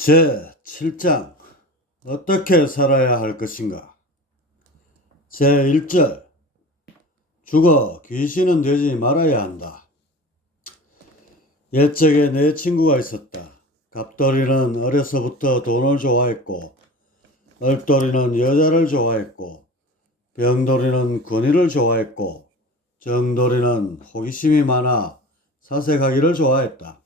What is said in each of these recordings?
제7장 어떻게 살아야 할 것인가. 제1절 죽어 귀신은 되지 말아야 한다. 옛적에 내 친구가 있었다. 갑돌이는 어려서부터 돈을 좋아했고, 얼돌이는 여자를 좋아했고, 병돌이는 권위를 좋아했고, 정돌이는 호기심이 많아 사색하기를 좋아했다.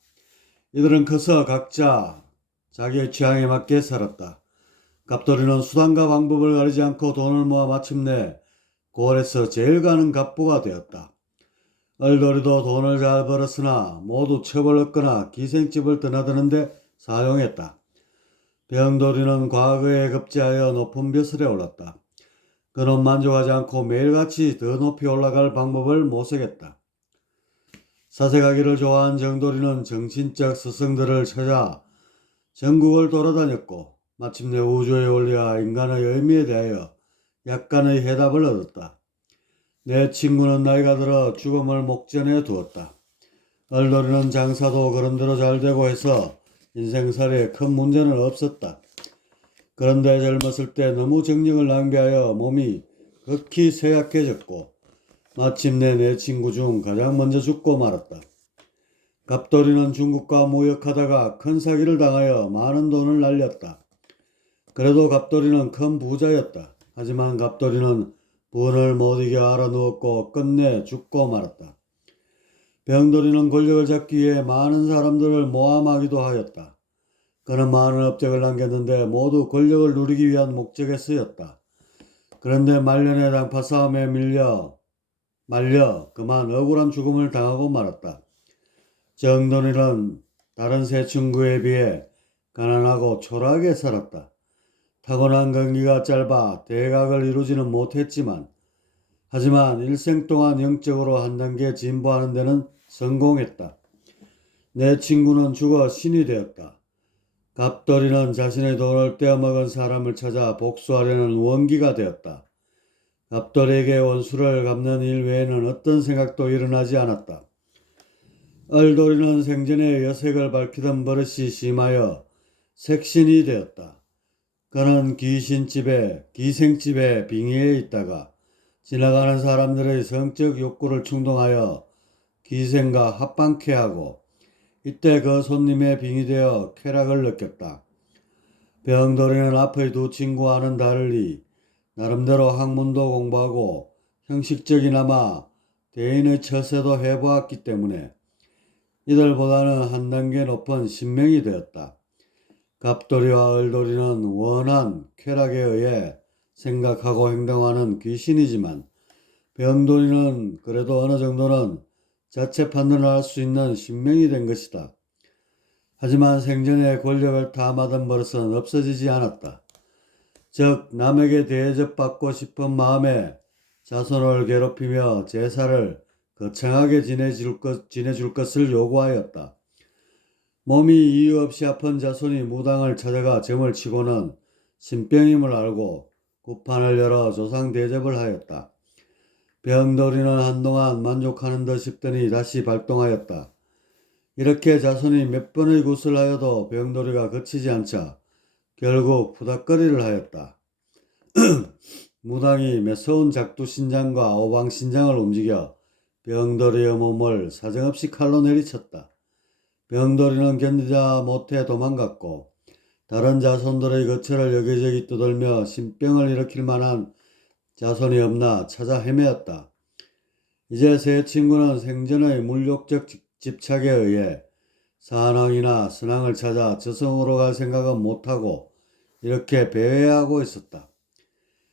이들은 커서 각자 자기의 취향에 맞게 살았다. 갑돌이는 수단과 방법을 가리지 않고 돈을 모아 마침내 고을에서 제일 가는 갑부가 되었다. 얼돌이도 돈을 잘 벌었으나 모두 첩을 얻거나 기생집을 드나드는데 사용했다. 병돌이는 과거에 급제하여 높은 벼슬에 올랐다. 그는 만족하지 않고 매일같이 더 높이 올라갈 방법을 모색했다. 사색하기를 좋아한 정돌이는 정신적 스승들을 찾아 전국을 돌아다녔고 마침내 우주에 올려 인간의 의미에 대하여 약간의 해답을 얻었다. 내 친구는 나이가 들어 죽음을 목전에 두었다. 얼돌이는 장사도 그런대로 잘 되고 해서 인생살이에 큰 문제는 없었다. 그런데 젊었을 때 너무 정력을 낭비하여 몸이 극히 쇠약해졌고 마침내 내 친구 중 가장 먼저 죽고 말았다. 갑돌이는 중국과 무역하다가 큰 사기를 당하여 많은 돈을 날렸다. 그래도 갑돌이는 큰 부자였다. 하지만 갑돌이는 분을 못 이겨 알아누웠고 끝내 죽고 말았다. 병돌이는 권력을 잡기 위해 많은 사람들을 모함하기도 하였다. 그는 많은 업적을 남겼는데 모두 권력을 누리기 위한 목적에 쓰였다. 그런데 말년의 당파 싸움에 말려 그만 억울한 죽음을 당하고 말았다. 정돌이는 다른 세 친구에 비해 가난하고 초라하게 살았다. 타고난 건기가 짧아 대각을 이루지는 못했지만 하지만 일생 동안 영적으로 한 단계 진보하는 데는 성공했다. 내 친구는 죽어 신이 되었다. 갑돌이는 자신의 돈을 떼어먹은 사람을 찾아 복수하려는 원기가 되었다. 갑돌이에게 원수를 갚는 일 외에는 어떤 생각도 일어나지 않았다. 얼돌이는 생전에 여색을 밝히던 버릇이 심하여 색신이 되었다. 그는 기생집에 빙의해 있다가 지나가는 사람들의 성적 욕구를 충동하여 기생과 합방케 하고 이때 그 손님의 빙의되어 쾌락을 느꼈다. 병돌이는 앞의 두 친구와는 달리 나름대로 학문도 공부하고 형식적이나마 대인의 처세도 해보았기 때문에 이들보다는 한 단계 높은 신명이 되었다. 갑돌이와 얼돌이는 원한 쾌락에 의해 생각하고 행동하는 귀신이지만 병돌이는 그래도 어느 정도는 자체 판단을 할 수 있는 신명이 된 것이다. 하지만 생전에 권력을 탐하던 버릇은 없어지지 않았다. 즉 남에게 대접받고 싶은 마음에 자손을 괴롭히며 제사를 거창하게 지내줄 것을 요구하였다. 몸이 이유 없이 아픈 자손이 무당을 찾아가 점을 치고는 신병임을 알고 구판을 열어 조상 대접을 하였다. 병돌이는 한동안 만족하는 듯 싶더니 다시 발동하였다. 이렇게 자손이 몇 번의 굿을 하여도 병돌이가 그치지 않자 결국 푸닥거리를 하였다. 무당이 매서운 작두신장과 오방신장을 움직여 병돌이의 몸을 사정없이 칼로 내리쳤다. 병돌이는 견디다 못해 도망갔고 다른 자손들의 거처를 여기저기 두들며 신병을 일으킬 만한 자손이 없나 찾아 헤매었다. 이제 세 친구는 생전의 물욕적 집착에 의해 산왕이나 선왕을 찾아 저승으로 갈 생각은 못하고 이렇게 배회하고 있었다.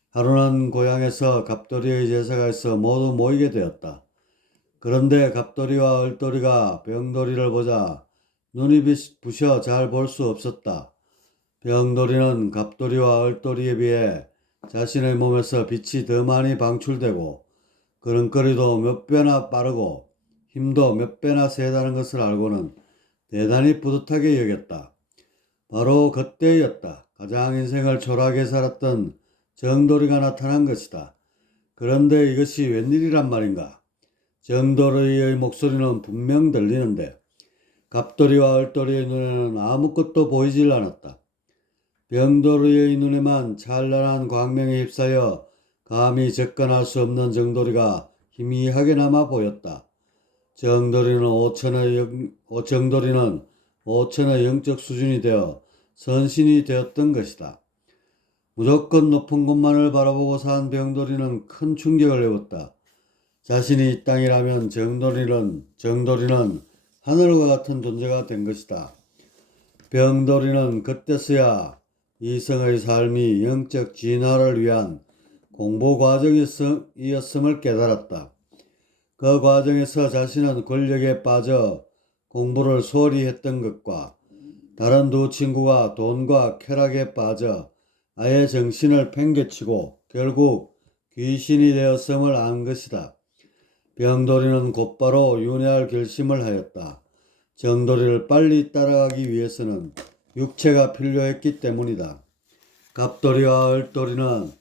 하루는 고향에서 갑돌이의 제사가 있어 모두 모이게 되었다. 그런데 갑돌이와 얼돌이가 병돌이를 보자 눈이 부셔 잘 볼 수 없었다. 병돌이는 갑돌이와 얼돌이에 비해 자신의 몸에서 빛이 더 많이 방출되고 걸음걸이도 몇 배나 빠르고 힘도 몇 배나 세다는 것을 알고는 대단히 뿌듯하게 여겼다. 바로 그때였다. 가장 인생을 초라하게 살았던 정돌이가 나타난 것이다. 그런데 이것이 웬일이란 말인가? 정돌이의 목소리는 분명 들리는데 갑돌이와 얼돌이의 눈에는 아무것도 보이질 않았다. 병돌이의 눈에만 찬란한 광명에 휩싸여 감히 접근할 수 없는 정돌이가 희미하게나마 보였다. 정돌이는 오천의 영적 수준이 되어 선신이 되었던 것이다. 무조건 높은 곳만을 바라보고 산 병돌이는 큰 충격을 입었다. 자신이 이 땅이라면 정돌이는 하늘과 같은 존재가 된 것이다. 병돌이는 그때서야 이성의 삶이 영적 진화를 위한 공부 과정이었음을 깨달았다. 그 과정에서 자신은 권력에 빠져 공부를 소홀히 했던 것과 다른 두 친구가 돈과 쾌락에 빠져 아예 정신을 팽개치고 결국 귀신이 되었음을 안 것이다. 병돌이는 곧바로 윤회할 결심을 하였다. 정돌이를 빨리 따라가기 위해서는 육체가 필요했기 때문이다. 갑돌이와 얼돌이는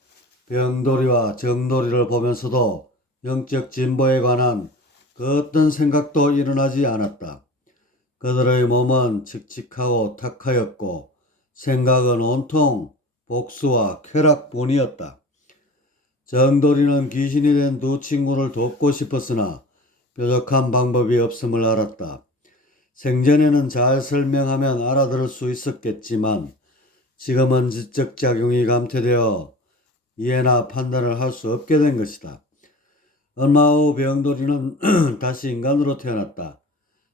병돌이와 정돌이를 보면서도 영적 진보에 관한 그 어떤 생각도 일어나지 않았다. 그들의 몸은 칙칙하고 탁하였고 생각은 온통 복수와 쾌락뿐이었다. 정돌이는 귀신이 된 두 친구를 돕고 싶었으나 뾰족한 방법이 없음을 알았다. 생전에는 잘 설명하면 알아들을 수 있었겠지만 지금은 지적 작용이 감퇴되어 이해나 판단을 할 수 없게 된 것이다. 얼마 후 병돌이는 다시 인간으로 태어났다.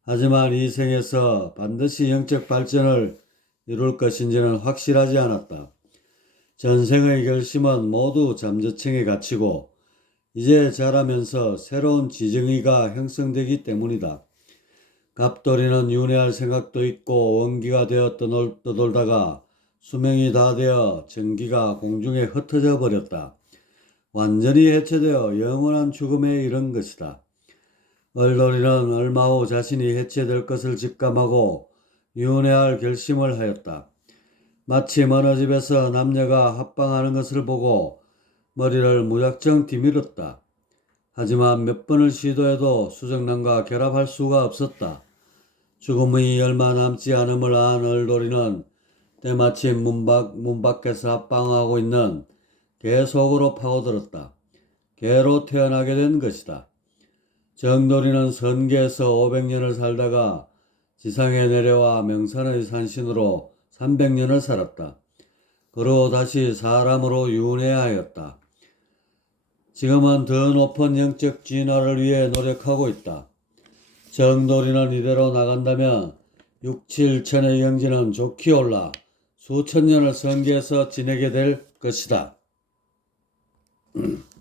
하지만 이 생에서 반드시 영적 발전을 이룰 것인지는 확실하지 않았다. 전생의 결심은 모두 잠재층에 갇히고 이제 자라면서 새로운 지정의가 형성되기 때문이다. 갑돌이는 윤회할 생각도 있고 원기가 되어 떠돌다가 수명이 다 되어 정기가 공중에 흩어져 버렸다. 완전히 해체되어 영원한 죽음에 이른 것이다. 얼돌이는 얼마 후 자신이 해체될 것을 직감하고 윤회할 결심을 하였다. 마침 어느 집에서 남녀가 합방하는 것을 보고 머리를 무작정 뒤밀었다. 하지만 몇 번을 시도해도 수정남과 결합할 수가 없었다. 죽음이 얼마 남지 않음을 안 얼돌이는 때마침 문 밖에서 합방하고 있는 개 속으로 파고들었다. 개로 태어나게 된 것이다. 정돌이는 선계에서 500년을 살다가 지상에 내려와 명산의 산신으로 300년을 살았다. 그로 다시 사람으로 윤회하였다. 지금은 더 높은 영적 진화를 위해 노력하고 있다. 정돌이는 이대로 나간다면 6, 7천의 영지는 좋게 올라 수천 년을 성계에서 지내게 될 것이다.